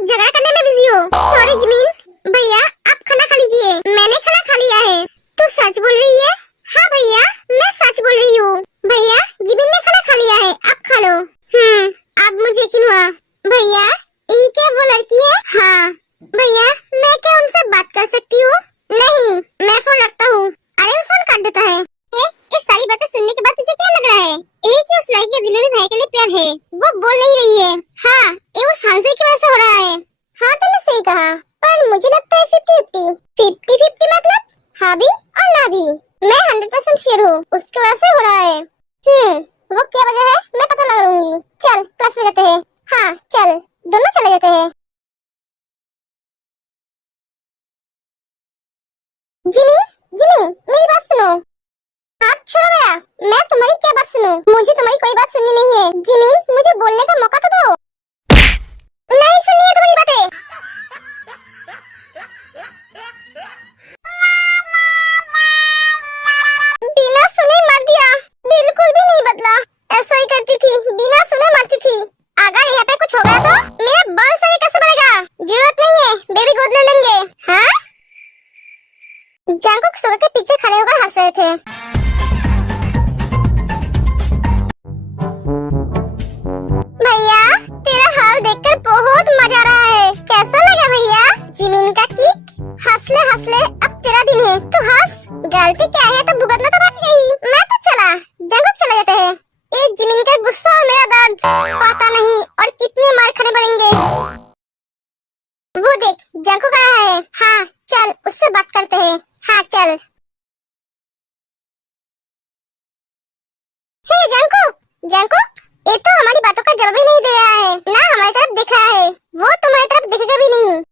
आप झगड़ा करने में बिजी हो। Sorry Jimin. भैया आप खाना खा लीजिए, मैंने खाना खा लिया है। तू सच बोल रही है? हाँ भैया मैं सच बोल रही हूँ। भैया जिमिन ने खाना खा लिया है, आप खा लो। अब मुझे यकीन हुआ। भैया ये क्या वो लड़की है? हाँ भैया मैं क्या उनसे बात कर सकती हूँ? नहीं मैं फोन रखता हूँ। अरे वो फोन काट देता है। इस सारी बातें सुनने के बाद तुझे क्या लग रहा है? ये कि उस लड़की के दिल में भाई के लिए प्यार है, वो बोल नहीं रही है। हाँ ये उस हांसे की वजह से हो रहा है। हाँ तूने सही कहा, पर मुझे लगता है 50-50। 50-50 मतलब हाँ भी और ना भी। मैं 100% श्योर हूँ उसकी वजह से हो रहा है। वो क्या वजह है मैं पता लगाऊंगी। चल क्लास में जाते हैं। हाँ चल दोनों चले जाते हैं। जिमी जिमी मेरी बात सुनो। आप छोड़ो मेरा, मैं तुम्हारी क्या बात सुनूं? मुझे तुम्हारी कोई बात सुननी नहीं है। जिमी मुझे बोलने का मौका तो दो। नहीं सुननी है तुम्हारी बातें। बिना सुने मार दिया, बिल्कुल भी नहीं बदला। ऐसा ही करती थी, बिना सुने मारती थी। अगर यहाँ पे कुछ हो गया तो मेरा बाल सही कैसे बढ़ेगा? जरूरत नहीं है, बेबी गोद ले लेंगे। हाँ जंकुक सोफे के पीछे खड़े होकर हंस रहे थे। भैया तेरा हाल देखकर बहुत मजा आ रहा है, कैसा लगा भैया? जिमिन का किक। हंस ले अब तेरा दिन है, तू हंस। गलती क्या है तो भुगतना तो बच गई। मैं तो चला, जंकुक चले जाते हैं। ये जिमिन का गुस्सा और मेरा दर्द पता नहीं और कितने मार खाने पड़ेंगे। वो देख जंकुक आ रहा है। हाँ चल उससे बात करते हैं। हाँ चल। हे जंकुक जंकुक, ये तो हमारी बातों का जवाब ही नहीं दे रहा है, ना हमारी तरफ देख रहा है। वो तुम्हारी तरफ देखेगा भी नहीं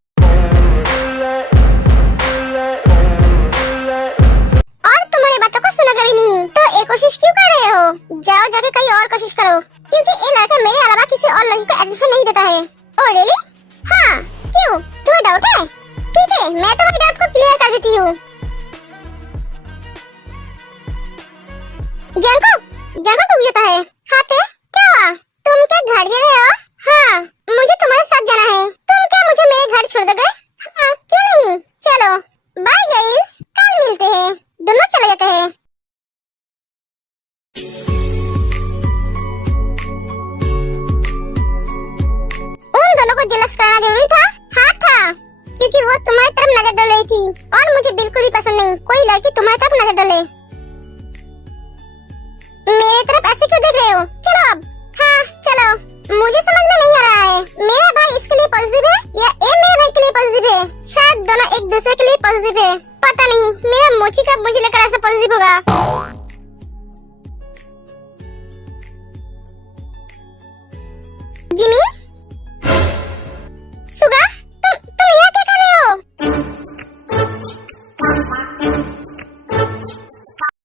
और तुम्हारी बातों को सुनेगा भी नहीं। तो ये कोशिश क्यों कर रहे हो? जाओ जाके कहीं और कोशिश करो, क्योंकि ये लड़का मेरे अलावा किसी और लड़की को एडमिशन नहीं देता है। Oh really? हाँ क्यों तुम्हें डाउट है? ठीक है मैं तुम्हारी डाउट को क्लियर कर देती हूँ। जंकुक जंकुक रुक जाता है। खाते क्या हुआ? तुम क्या घर जा रहे हो? हाँ मुझे तुम्हारे साथ जाना है। तुम क्या मुझे मेरे घर छोड़ दोगे? हाँ क्यों नहीं, चलो बाय गाइस, कल मिलते हैं। दोनों चले जाते हैं। उन दोनों को जेलस करना जरूरी था? हाँ था, क्योंकि वो तुम्हारी तरफ नजर डाल रही थी और मुझे बिल्कुल भी पसंद नहीं कोई लड़की तुम्हारी तरफ नजर डाले। मेरे तरफ ऐसे क्यों देख रहे हो? चलो अब। हाँ चलो। मुझे समझ में नहीं आ रहा है, मेरा भाई इसके लिए पॉजिटिव है या ये मेरे भाई के लिए पॉजिटिव है? शायद दोनों एक दूसरे के लिए पॉजिटिव है, पता नहीं। मेरा मोची कब मुझे लेकर ऐसा पॉजिटिव होगा? जिमी सुगा तुम यहाँ क्या कर रहे हो?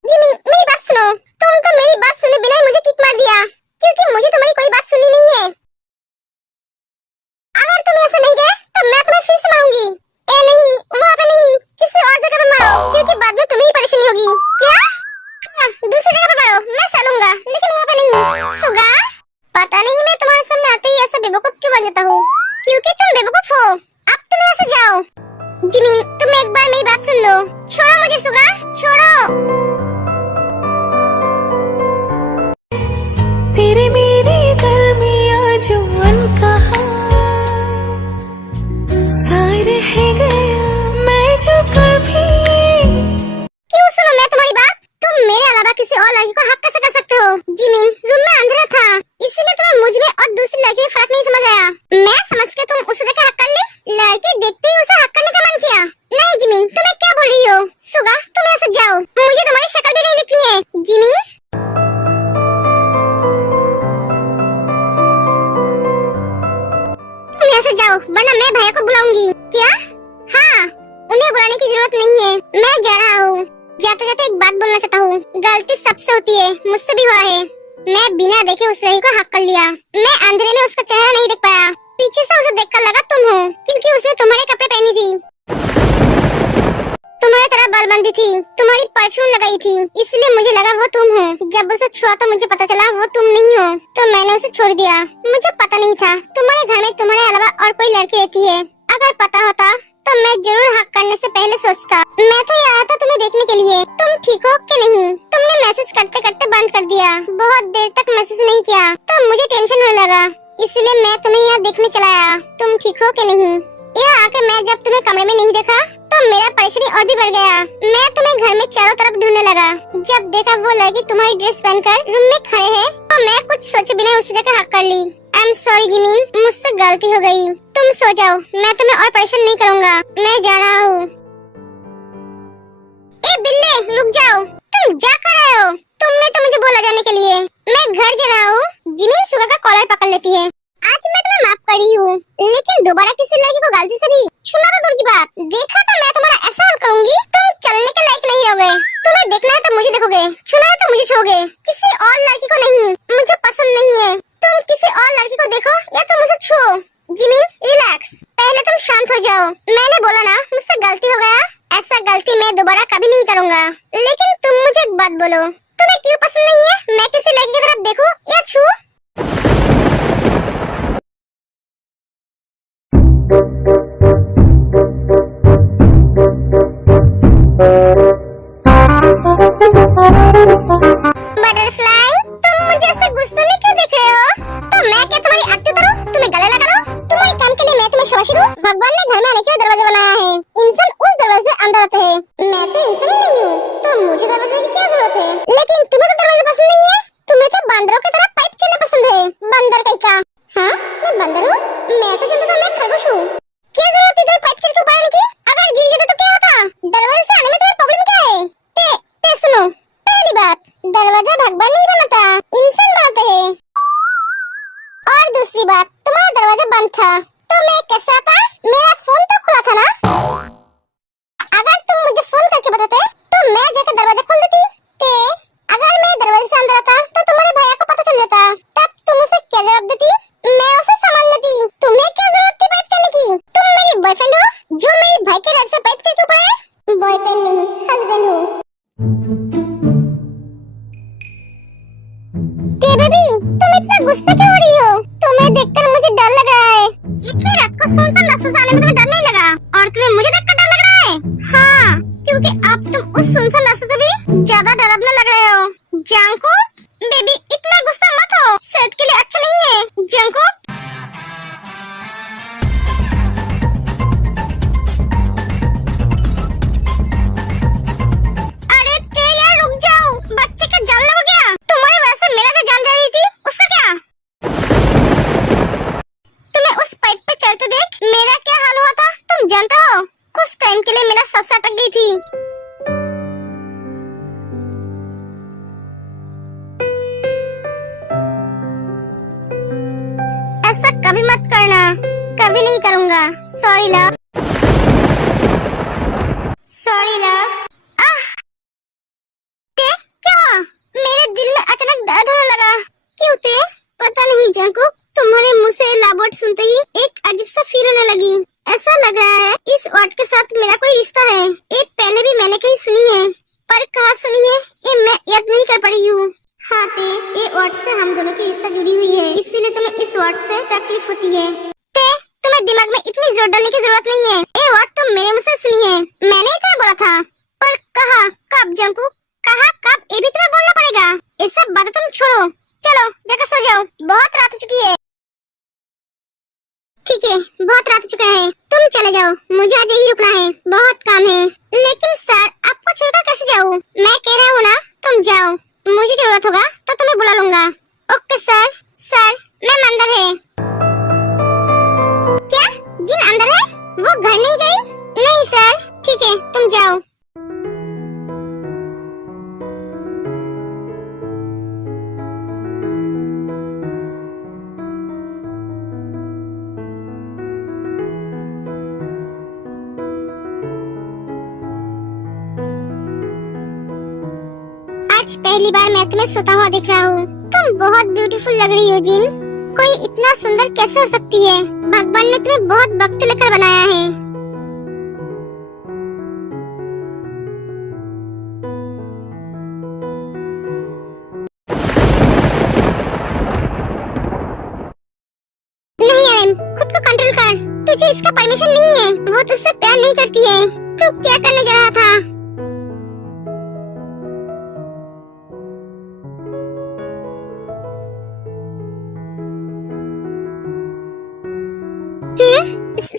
जिमी मेरी बात सुनो। तुम तो मेरी बात सुने बिना ही मुझे किक मार दिया, क्योंकि मुझे तुम्हारी कोई बात सुननी नहीं है। अगर तुम ऐसे नहीं गए तो मैं तुम्हें फिर से मारूंगी। ए नहीं वहाँ पे नहीं, किसी और जगह पे मारो, क्योंकि बाद में तुम्हें ही परेशानी होगी। क्या? हाँ, दूसरी जगह पे मारो, मैं सहलूंगा, लेकिन वहाँ पे नहीं। सुगा पता नहीं मैं तुम्हारे सामने आते ही ऐसा बेवकूफ क्यों बन जाता हूँ, क्योंकि तुम बेवकूफ हो। अब तुम यहाँ से जाओ। जिमिन तुम एक बार मेरी बात सुन लो। छोड़ो मुझे सुगा, छोड़ो। तेरे मेरे दरमियां जो अनकहा साए रह गया मैं जो कभी। क्यों सुनो मैं तुम्हारी बात? तुम मेरे अलावा किसी और लड़की को हक कैसे कर सकते हो? जिमिन रूम में अंधेरा था, इसीलिए तुम्हें मुझ में और दूसरी लड़की में फर्क नहीं समझ आया। मैं समझ के तुम उसे देख हक कर ली, लड़की देखते ही उसे हक करने का मन किया। नहीं जिमिन तुम्हें क्या बोल रही हो? सुगा तुम यहाँ से जाओ, मुझे तुम्हारी शक्ल भी नहीं दिखनी है। जिमिन यहाँ से जाओ वरना मैं भैया को बुलाऊंगी। क्या? हाँ उन्हें बुलाने की जरूरत नहीं है, मैं जा रहा हूँ। जाते जाते एक बात बोलना चाहता हूँ, गलती सबसे होती है, मुझसे भी हुआ है। मैं बिना देखे उस लड़की को हक कर लिया। मैं अंधेरे में उसका चेहरा नहीं देख पाया, पीछे से उसे देखकर लगा तुम हो, क्योंकि उसने तुम्हारे कपड़े पहनी थी, तुम्हारी तरह बाल बांधी थी, तुम्हारे तुम्हारी परफ्यूम लगाई थी, इसलिए मुझे लगा वो तुम हो। जब उसे छुआ तो मुझे पता चला वो तुम नहीं हो, तो मैंने उसे छोड़ दिया। मुझे पता नहीं था तुम्हारे घर में तुम्हारे अलावा और कोई लड़की रहती है। अगर पता होता तो मैं जरूर हक करने से पहले सोचता। मैं तो यहाँ आया था तुम्हें देखने के लिए, तुम ठीक हो कि नहीं। तुमने मैसेज करते करते बंद कर दिया, बहुत देर तक मैसेज नहीं किया तो मुझे टेंशन होने लगा, इसलिए मैं तुम्हें यहाँ देखने चला आया। तुम ठीक हो कि नहीं। यहाँ आके मैं जब तुम्हें कमरे में नहीं देखा तो मेरा परेशानी और भी बढ़ गया। मैं तुम्हें घर में चारों तरफ ढूंढने लगा। जब देखा वो लड़की तुम्हारी ड्रेस पहनकर रूम में खड़े है तो मैं कुछ सोचे बिना उसी जगह हक कर ली। आई एम सॉरी जिमिन, मुझसे गलती हो गई। तुम सो जाओ, मैं तुम्हें और परेशान नहीं करूँगा। मैं जा रहा हूँ। ए बिल्ले, रुक जाओ, तुम जा कर रहे हो? तुमने तो मुझे बोला जाने के लिए। मैं घर जा रहा हूँ। जिमिन सुबह का कॉलर पकड़ लेती है। आज मैं तुम्हें माफ करी हूँ, लेकिन दोबारा किसी लड़की को गलती से भी छूना तो दूर की बात, देखा तो मैं तुम्हारा ऐसा हाल करूंगी तुम चलने के लायक नहीं रहोगे। तुम्हें देखना है तो मुझे देखोगे, छूना है तो मुझे छूओगे, किसी और लड़की को नहीं। मुझे पसंद नहीं है। तुम किसी और लड़की को देखो या तो मुझे छुओ। जिमिन रिलैक्स, पहले तुम शांत हो जाओ। मैंने बोला ना मुझसे गलती हो गया, ऐसा गलती मैं दोबारा कभी नहीं करूँगा। लेकिन तुम मुझे एक बात बोलो, तुम्हें क्यों पसंद नहीं है मैं किसी लड़की की तरफ देखूं या छू? बटरफ्लाई, तुम मुझे ऐसे गुस्से में क्यों देख रहे हो? तो मैं क्या तुम्हारी आरती उतारूं, तुम्हें गले लगा लूं? तुम्हारे काम के लिए मैं तुम्हें शाबाशी दूं? भगवान ने घर में आने के लिए दरवाजा बनाया है, इंसान उस दरवाजे से अंदर आते हैं। मैं तो इंसान ही नहीं हूँ, तो मुझे दरवाजे की क्या जरूरत है? लेकिन तुम्हें तो दरवाजा पसंद नहीं है, तुम्हें तो बंदरों की तरह पाइप चलना पसंद है। बंदर कहीं का? हाँ, मैं बंदर हूँ? मैं तो जानता था मैं खरगोश हूँ। क्या जरूरत थी तुम्हें पाइप चल के ऊपर आने की? अगर गिर जाते तो क्या होता? दरवाजे से आने में तुम्हें प्रॉब्लम क्या है? ते सुनो, पहली बात, दरवाजा भगवान नहीं बनाता, इंसान बनाते हैं। और दूसरी बात, तुम्हारा दरवाजा बंद था तो मैं कैसे आता? मेरा फोन तो खुला था ना। अगर तुम मुझे फोन करके बताते तो मैं जाकर दरवाजा खोल देती। अगर मैं दरवाजे से अंदर आता तो तुम्हारे भैया को पता चल जाता, तब तुम उसे क्या जवाब देती? मैं उसे संभाल लेती। तुम्हें क्या जरूरत थी पाइप चलने की? तुम मेरी बॉयफ्रेंड हो जो मेरे भाई के डर से पाइप चल के ऊपर है? बॉयफ्रेंड नहीं, हस्बैंड हो। बेबी, तुम इतना गुस्सा क्यों हो रही हो? तुम्हें देखकर मुझे डर लग रहा है। इतनी रात को सुनसान रास्ते से आने में तुम्हें डर नहीं लगा, और तुम्हें मुझे देखकर डर लग रहा है? हाँ, क्योंकि अब तुम उस सुनसान रास्ते से भी ज्यादा डरावना लग रहे हो। जंकुक, बेबी इतना गुस्सा मत हो, सेहत के लिए अच्छा नहीं है। जंकुक, अरे ते यार रुक जाओ, बच्चे का जान लग गया। तुम्हारी वजह से मेरा जो जान जा रही थी उसका क्या? तुम्हें उस पाइप पे चढ़ते देख मेरा क्या हाल हुआ था तुम जानते हो? कुछ टाइम के लिए मेरा सांस अटक गई थी। ऐसा कभी मत करना, कभी नहीं करूँगा। Sorry love, sorry love. क्या मेरे दिल में अचानक दर्द होने लगा? क्यों ते? पता नहीं जंकुक, तुम्हारे मुंह से लाबोट सुनते ही एक अजीब सा फील होने लगी। ऐसा लग रहा है इस वर्ड के साथ मेरा कोई रिश्ता है। ये पहले भी मैंने कहीं सुनी है, पर कहाँ सुनी है ये मैं याद नहीं कर पा रही हूँ। हाँ ते, ये वर्ड से हम दोनों की रिश्ता जुड़ी हुई है, इसीलिए तुम्हें इस वर्ड से तकलीफ होती है। ते, तुम्हें दिमाग में इतनी जोर डालने की जरूरत नहीं है। ये वर्ड तुम मेरे मुँह से सुनी है, मैंने इतना बोला था। पर कहा कब जंकुक? कहा कब ये भी तुम्हें बोलना पड़ेगा? ये सब बातें तुम छोड़ो, चलो जाकर सो जाओ, बहुत रात हो चुकी है। ठीक है, बहुत रात हो चुका है, तुम चले जाओ, मुझे आज यही रुकना है, बहुत काम है। लेकिन सर आपको छोड़कर कैसे जाऊँ? मैं कह रहा हूँ ना तुम जाओ, मुझे जरूरत होगा तो तुम्हें बुला लूंगा। Okay sir. सर मैम अंदर है। क्या जिन अंदर है? वो घर नहीं गई? नहीं सर। ठीक है तुम जाओ। आज पहली बार मैं तुम्हें सोता हुआ दिख रहा हूँ। तुम बहुत ब्यूटीफुल लग रही हो जिन। कोई इतना सुंदर कैसे हो सकती है? भगवान ने तुम्हें बहुत वक्त लेकर बनाया है। परमिशन नहीं है, वो तुझसे प्यार नहीं करती है। तू क्या करने जा रहा था?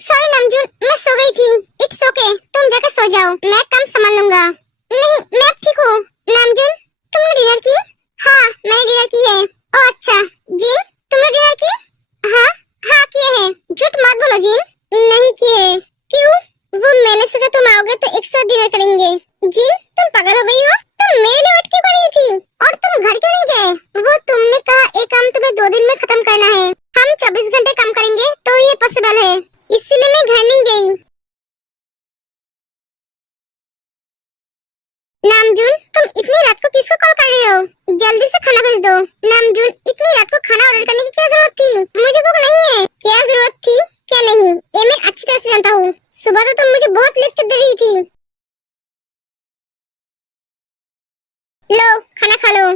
सॉरी नामजून, मैं सो गई थी। इट्स ओके, तुम जाकर सो जाओ, मैं काम संभाल लूंगा। नहीं, मैं अब ठीक हूँ। नामजून, तुमने डिनर की? हाँ, मैंने डिनर की है। ओह अच्छा, जिन तुमने डिनर की? हाँ हाँ किए हैं। झूठ मत बोलो जिन, नहीं किए। क्यों? वो मैंने सोचा तुम आओगे तो एक साथ डिनर करेंगे। जिन, तुम पागल हो गई हो? तुम मेरे लिए वेट क्यों कर रही थी? और तुम घर क्यों नहीं गए? वो तुमने कहा एक काम तुम्हें 2 दिन में खत्म करना है। हम 24 घंटे काम करेंगे तो ये पॉसिबल है, इसलिए मैं घर नहीं गई। नामजून, तुम इतनी रात को किसको कॉल कर रहे हो? जल्दी से खाना भेज दो। नामजून, इतनी रात को खाना ऑर्डर करने की क्या जरूरत थी? मुझे भूख नहीं है। क्या जरूरत थी क्या नहीं, ये मैं अच्छी तरह से जानता हूँ। सुबह तो तुम मुझे बहुत लेक्चर दे रही थी। लो खाना खा लो।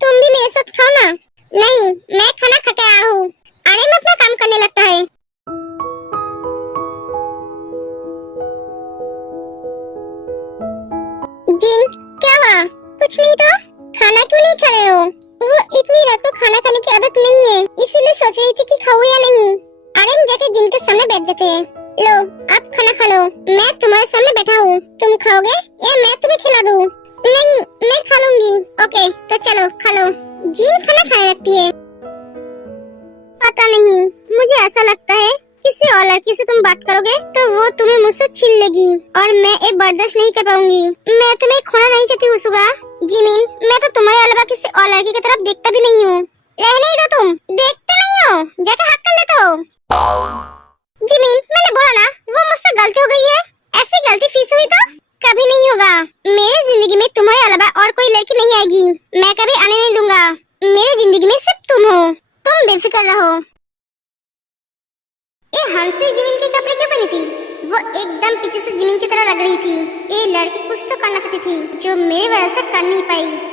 तुम भी मेरे साथ खाओ ना। नहीं, मैं खाना खा के आया हूँ। अरे मैं अपना काम करने लगता है। जिन, क्या हुआ? कुछ नहीं तो खाना क्यों नहीं खा रहे हो? वो इतनी रात को खाना खाने की आदत नहीं है, इसीलिए सोच रही थी कि खाऊं या नहीं। अरे हम जाके जिन के सामने बैठ जाते हैं। लो आप खाना खा लो, मैं तुम्हारे सामने बैठा हूँ। तुम खाओगे या मैं तुम्हें खिला दूँ? नहीं, मैं खा लूंगी। ओके तो चलो खा लो। जिन खाना खाने लगती है। पता नहीं, मुझे ऐसा लगता है किसी और लड़की से तुम बात करोगे तो वो तुम्हें मुझसे छीन लेगी और मैं ये बर्दाश्त नहीं कर पाऊंगी। मैं तुम्हें खोना नहीं चाहती हूँ सुगा। जिमिन, मैं तो तुम्हारे अलावा किसी और लड़की की तरफ देखता भी नहीं हूँ। रहने ही दो, तुम देखते नहीं हो, जाके हक कर लेते हो। जिमिन, मैंने बोला ना वो मुझसे गलती हो गई है। ऐसी गलती फिर हुई तो कभी नहीं होगा। मेरी जिंदगी में तुम्हारे अलावा और कोई लड़की नहीं आएगी। मैं कभी आने नहीं दूंगा। मेरी जिंदगी में सिर्फ तुम हो। तुम बेफिक्र रहो। ये हंसवी जिमिन के कपड़े क्यों पहनी थी? वो एकदम पीछे से जिमिन की तरह लग रही थी। ये लड़की कुछ तो करना चाहती थी जो मेरी वजह से कर नहीं पाई।